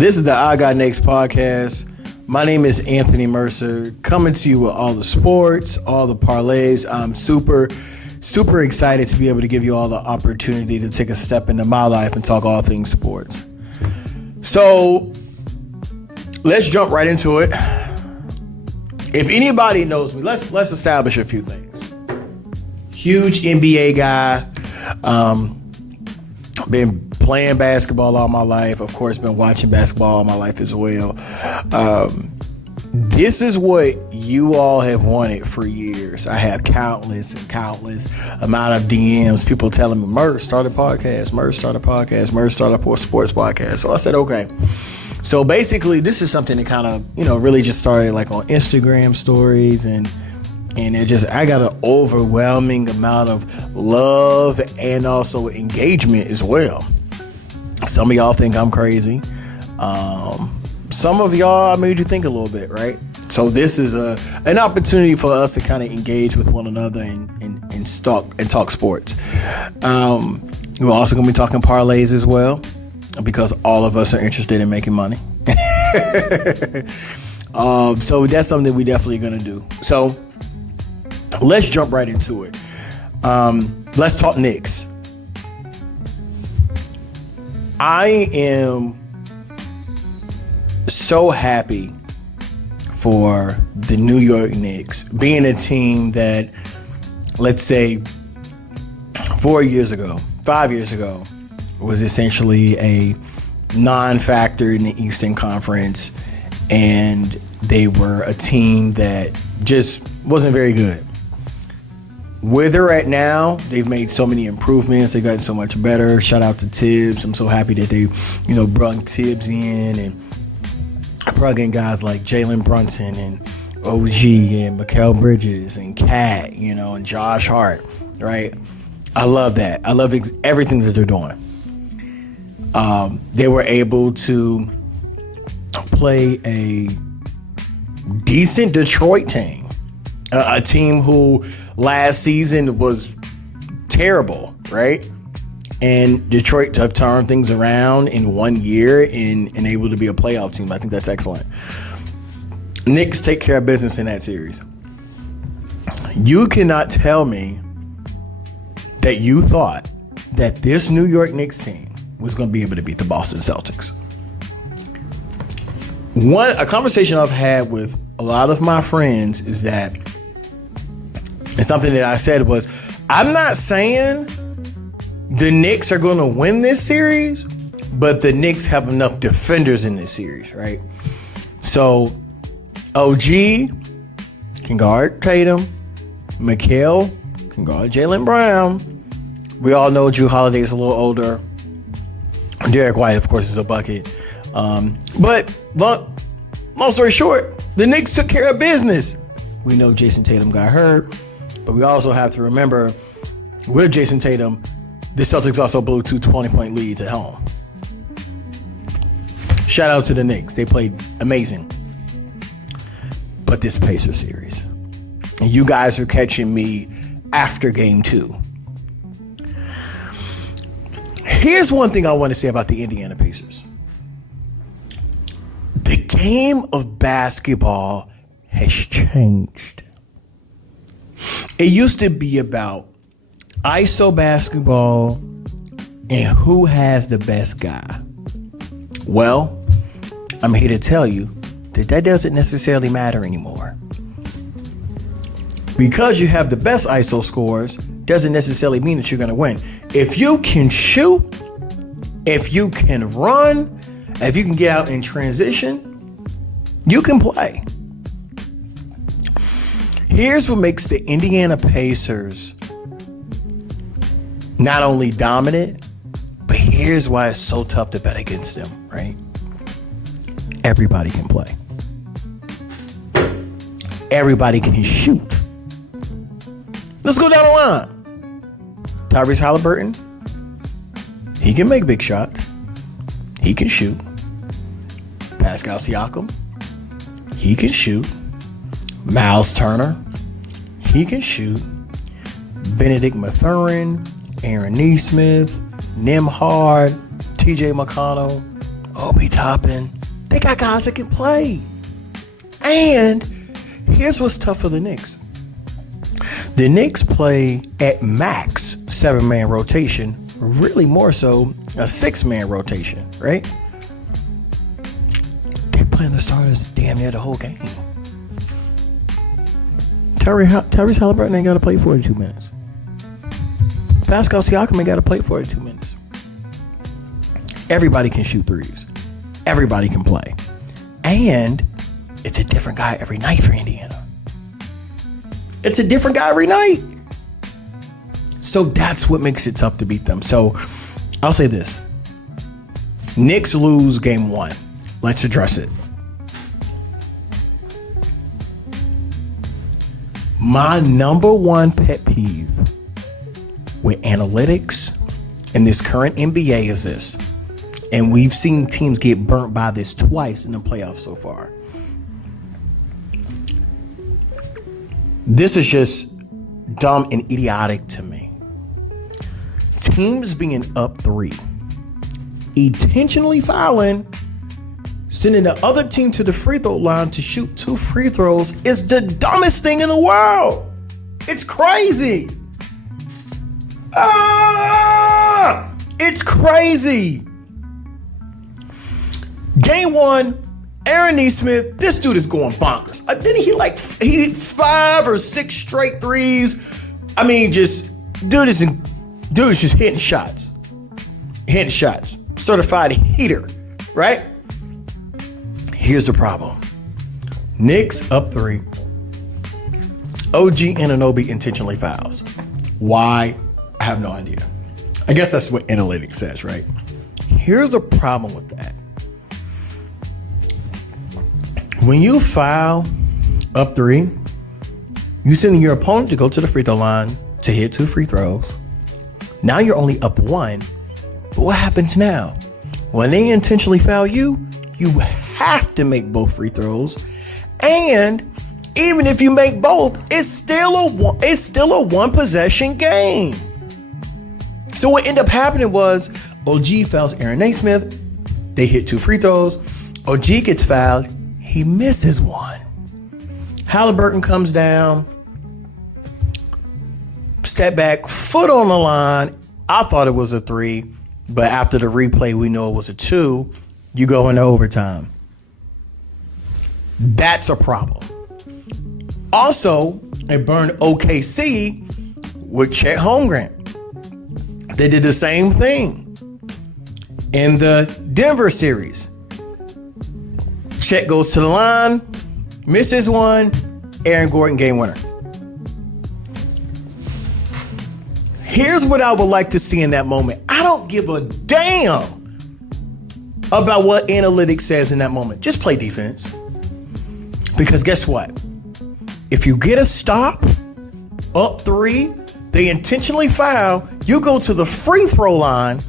This is the I Got Next podcast. My name is Anthony Mercer, coming to you with all the sports, all the parlays. I'm super excited to be able to give you all the opportunity to take a step into my life and talk all things sports. So let's jump right into it. If anybody knows me, let's establish a few things. Huge NBA guy. Been playing basketball all my life. Of course, been watching basketball all my life as well. This is what you all have wanted for years. I have countless amount of DMs, people telling me, Merce, start a podcast, Merce, start a podcast, Merce, start a sports podcast. So I said, okay. So basically, this is something that kind of, really just started like on Instagram stories and I got an overwhelming amount of love and also engagement as well. Some of y'all think I'm crazy. Some of y'all, I made you think a little bit, right? So this is an opportunity for us to kind of engage with one another and talk sports. We're also going to be talking parlays as well, because all of us are interested in making money. So that's something we definitely going to do. So let's jump right into it. Let's talk Knicks. I am so happy for the New York Knicks being a team that, let's say, 5 years ago, was essentially a non-factor in the Eastern Conference, and they were a team that just wasn't very good. Where they're at now, they've made so many improvements. They've gotten so much better. Shout out to Tibbs. I'm so happy that they, brought Tibbs in and brought in guys like Jalen Brunson and OG and Mikal Bridges and Cat, and Josh Hart, right? I love that. I love everything that they're doing. They were able to play a decent Detroit team, a team who last season was terrible, right? And Detroit have turned things around in 1 year and able to be a playoff team. I think that's excellent. Knicks take care of business in that series. You cannot tell me that you thought that this New York Knicks team was going to be able to beat the Boston Celtics. A conversation I've had with a lot of my friends is that, and something that I said was, I'm not saying the Knicks are going to win this series, but the Knicks have enough defenders in this series, right? So OG can guard Tatum, Mikal can guard Jaylen Brown. We all know Jrue Holiday is a little older. Derek White, of course, is a bucket. But long story short, the Knicks took care of business. We know Jason Tatum got hurt, but we also have to remember, with Jason Tatum, the Celtics also blew 2 20-point leads at home. Shout out to the Knicks. They played amazing. But this Pacers series, and you guys are catching me after game 2. Here's one thing I want to say about the Indiana Pacers. The game of basketball has changed. It used to be about ISO basketball and who has the best guy. Well, I'm here to tell you that doesn't necessarily matter anymore. Because you have the best ISO scores doesn't necessarily mean that you're going to win. If you can shoot, if you can run, if you can get out in transition, you can play. Here's what makes the Indiana Pacers not only dominant, but here's why it's so tough to bet against them, right? Everybody can play. Everybody can shoot. Let's go down the line. Tyrese Halliburton, he can make big shots. He can shoot. Pascal Siakam, he can shoot. Miles Turner, he can shoot. Benedict Mathurin, Aaron Nesmith, Nimhard, TJ McConnell, Obi Toppin. They got guys that can play. And here's what's tough for the Knicks. The Knicks play at max 7-man rotation, really more so a 6-man rotation, right? They're playing the starters damn near the whole game. Tyrese Halliburton ain't got to play 42 minutes. Pascal Siakam ain't got to play 42 minutes. Everybody can shoot threes. Everybody can play. And it's a different guy every night for Indiana. It's a different guy every night. So that's what makes it tough to beat them. So I'll say this. Knicks lose game 1. Let's address it. My number one pet peeve with analytics in this current NBA is this. And we've seen teams get burnt by this twice in the playoffs so far. This is just dumb and idiotic to me. Teams being up 3, intentionally fouling, sending the other team to the free throw line to shoot 2 free throws is the dumbest thing in the world. It's crazy. It's crazy. Game 1, Aaron Nesmith, this dude is going bonkers. Didn't he hit 5 or 6 straight threes? I mean, dude is just hitting shots. Certified heater, right? Here's the problem. Knicks up 3. OG Anunoby intentionally fouls. Why? I have no idea. I guess that's what analytics says, right? Here's the problem with that. When you foul up 3, you send your opponent to go to the free throw line to hit 2 free throws. Now you're only up 1. But what happens now? When they intentionally foul you, you have to make both free throws. And even if you make both, it's still a one possession game. So what ended up happening was OG fouls Aaron Nesmith. They hit 2 free throws. OG gets fouled. He misses 1. Halliburton comes down, step back, foot on the line. I thought it was a 3, but after the replay, we know it was a 2. You go into overtime. That's a problem. Also, it burned OKC with Chet Holmgren. They did the same thing in the Denver series. Chet goes to the line, misses 1, Aaron Gordon game winner. Here's what I would like to see in that moment. I don't give a damn about what analytics says in that moment. Just play defense. Because guess what? If you get a stop, up 3, they intentionally foul, you go to the free throw line,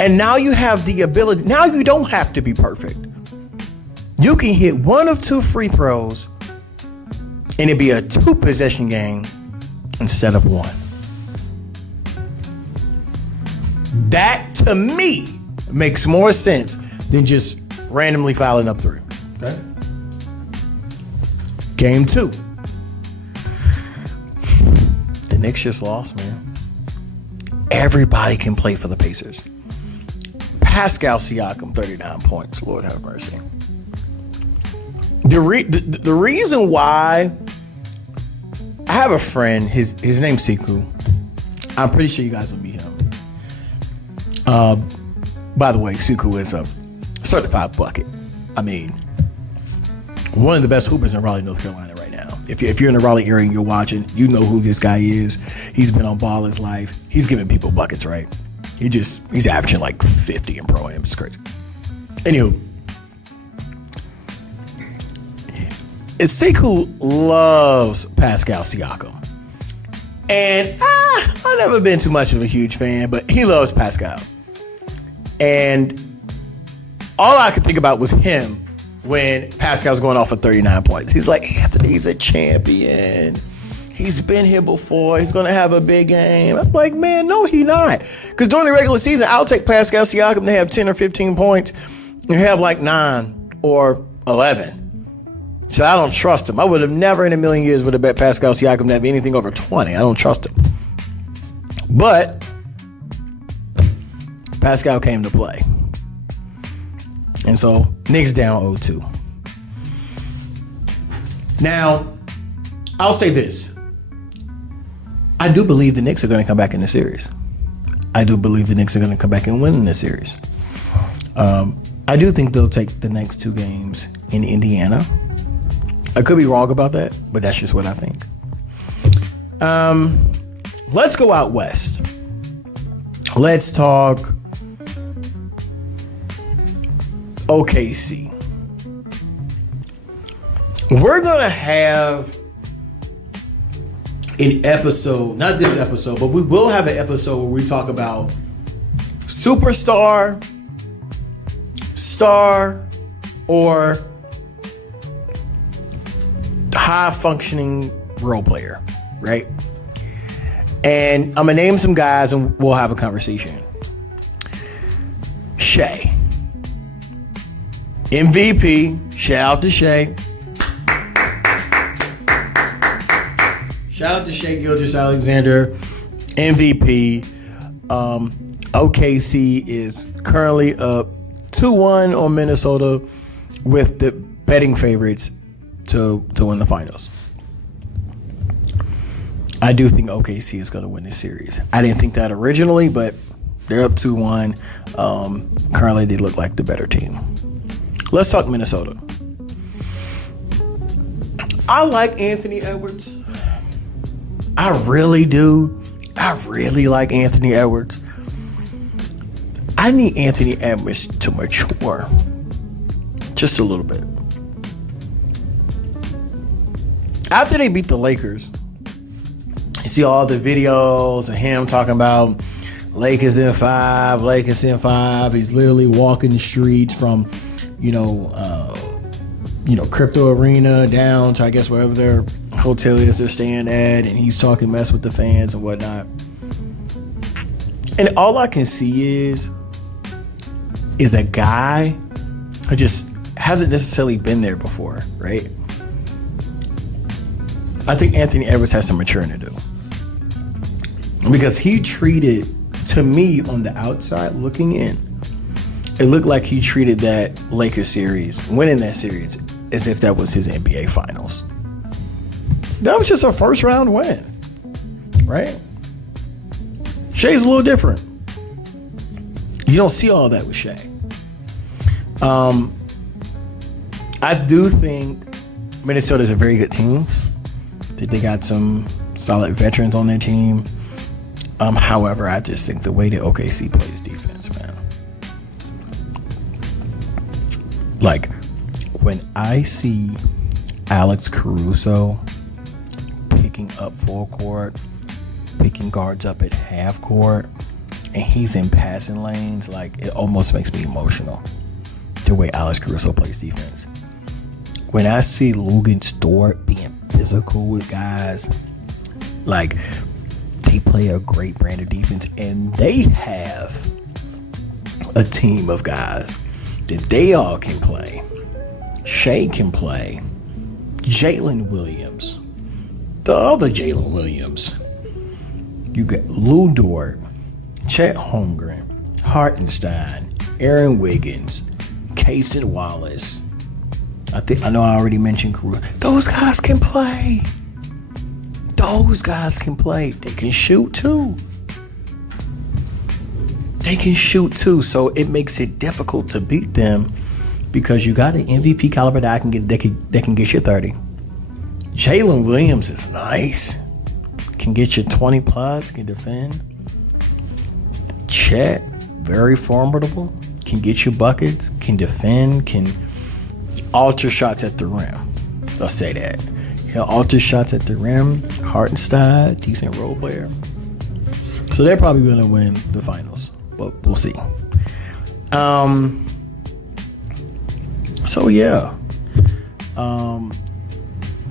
and now you have the ability. Now you don't have to be perfect. You can hit 1 of 2 free throws, and it'd be a 2 possession game instead of 1. That, to me, makes more sense than just randomly fouling up 3. Okay? Game 2. The Knicks just lost, man. Everybody can play for the Pacers. Pascal Siakam, 39 points. Lord have mercy. The reason why, I have a friend, his name's Siku. I'm pretty sure you guys will meet him. By the way, Siku is a certified bucket. I mean, one of the best hoopers in Raleigh, North Carolina right now. If you're in the Raleigh area and you're watching, you know who this guy is. He's been on ball his life. He's giving people buckets, right? He's averaging like 50 in Pro-Am. It's crazy. Anywho, Sekou loves Pascal Siakam. And I've never been too much of a huge fan, but he loves Pascal. And all I could think about was him when Pascal's going off for 39 points. He's like, Anthony, he's a champion. He's been here before. He's going to have a big game. I'm like, man, no, he not. Because during the regular season, I'll take Pascal Siakam to have 10 or 15 points You have like 9 or 11. So I don't trust him. I would have never in a million years would have bet Pascal Siakam to have anything over 20. I don't trust him. But Pascal came to play. And so Knicks down 0-2. Now, I'll say this. I do believe the Knicks are going to come back in the series. I do believe the Knicks are going to come back and win in the series. I do think they'll take the next 2 games in Indiana. I could be wrong about that, but that's just what I think. Let's go out west. Let's talk OKC. We're going to have an episode, not this episode, but we will have an episode where we talk about superstar, star, or high functioning role player, right? And I'm going to name some guys and we'll have a conversation. Shea. MVP. Shout out to Shea. Shout out to Shea Gilgeous-Alexander. MVP. OKC is currently up 2-1 on Minnesota with the betting favorites to win the finals. I do think OKC is going to win this series. I didn't think that originally, but they're up 2-1. Currently, they look like the better team. Let's talk Minnesota. I like Anthony Edwards. I really do. I really like Anthony Edwards. I need Anthony Edwards to mature just a little bit. After they beat the Lakers, you see all the videos of him talking about Lakers in 5, Lakers in 5. He's literally walking the streets from, Crypto Arena down to, I guess, wherever their hotel is they're staying at, and he's talking mess with the fans and whatnot. And all I can see is a guy who just hasn't necessarily been there before, right? I think Anthony Edwards has some maturing to do. Because he treated, to me, on the outside looking in, it looked like he treated that Lakers series, winning that series, as if that was his NBA Finals. That was just a first round win, right? Shea's a little different. You don't see all that with Shea. I do think Minnesota is a very good team. I think they got some solid veterans on their team. However, I just think the way that OKC plays defense, man. Like, when I see Alex Caruso picking up full court, picking guards up at half court, and he's in passing lanes, like, it almost makes me emotional the way Alex Caruso plays defense. When I see Luguentz Dort being physical with guys, like, they play a great brand of defense, and they have a team of guys that they all can play. Shea can play. Jalen Williams. The other Jalen Williams. You got Lou Dort, Chet Holmgren, Hartenstein, Aaron Wiggins, Cason Wallace. I know I already mentioned Caruso. Those guys can play. Those guys can play. They can shoot too. They can shoot too. So it makes it difficult to beat them because you got an MVP caliber that can get you 30. Jalen Williams is nice. Can get you 20 plus. Can defend. Chet, very formidable. Can get you buckets. Can defend. Can alter shots at the rim. I'll say that. He'll alter shots at the rim. Hartenstein, decent role player. So they're probably going to win the finals, but we'll see. So yeah. I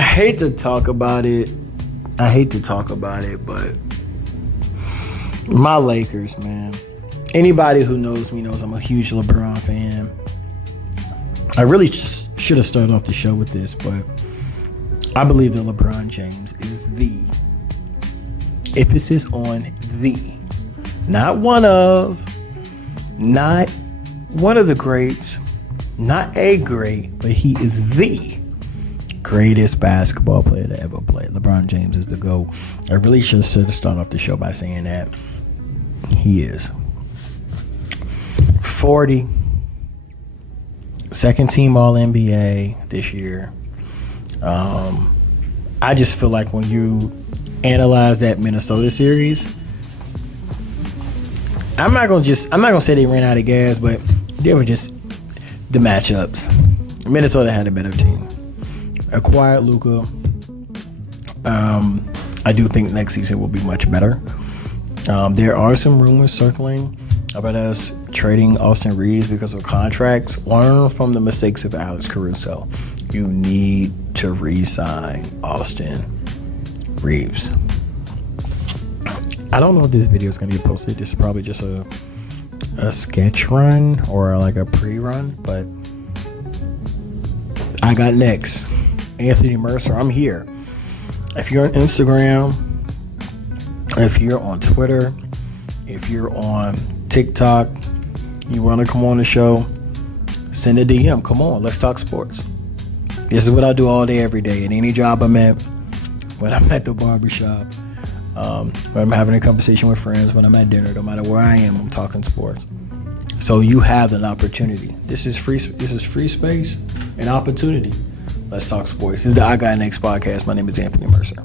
hate to talk about it. But my Lakers, man. Anybody who knows me knows I'm a huge LeBron fan. I really should have started off the show with this, but I believe that LeBron James is the emphasis on the, not one of the greats, not a great, but he is the greatest basketball player to ever play. LeBron James is the GOAT. I really should have started off the show by saying that. He is 40, second team All NBA this year. I just feel like when you analyze that Minnesota series, I'm not gonna say they ran out of gas, but they were just the matchups. Minnesota had a better team. Acquired Luka. I do think next season will be much better. There are some rumors circling about us trading Austin Reeves because of contracts. Learn from the mistakes of Alex Caruso. You need to re-sign Austin Reeves. I don't know if this video is going to get posted. This is probably just a sketch run or like a pre-run, but I got next. Anthony Mercer. I'm here. If you're on Instagram, if you're on Twitter, if you're on TikTok, you want to come on the show, send a DM. Come on, let's talk sports. This is what I do all day, every day. At any job I'm at, when I'm at the barbershop, when I'm having a conversation with friends, when I'm at dinner, no matter where I am, I'm talking sports. So you have an opportunity. This is free space and opportunity. Let's talk sports. This is the I Got Next podcast. My name is Anthony Mercer.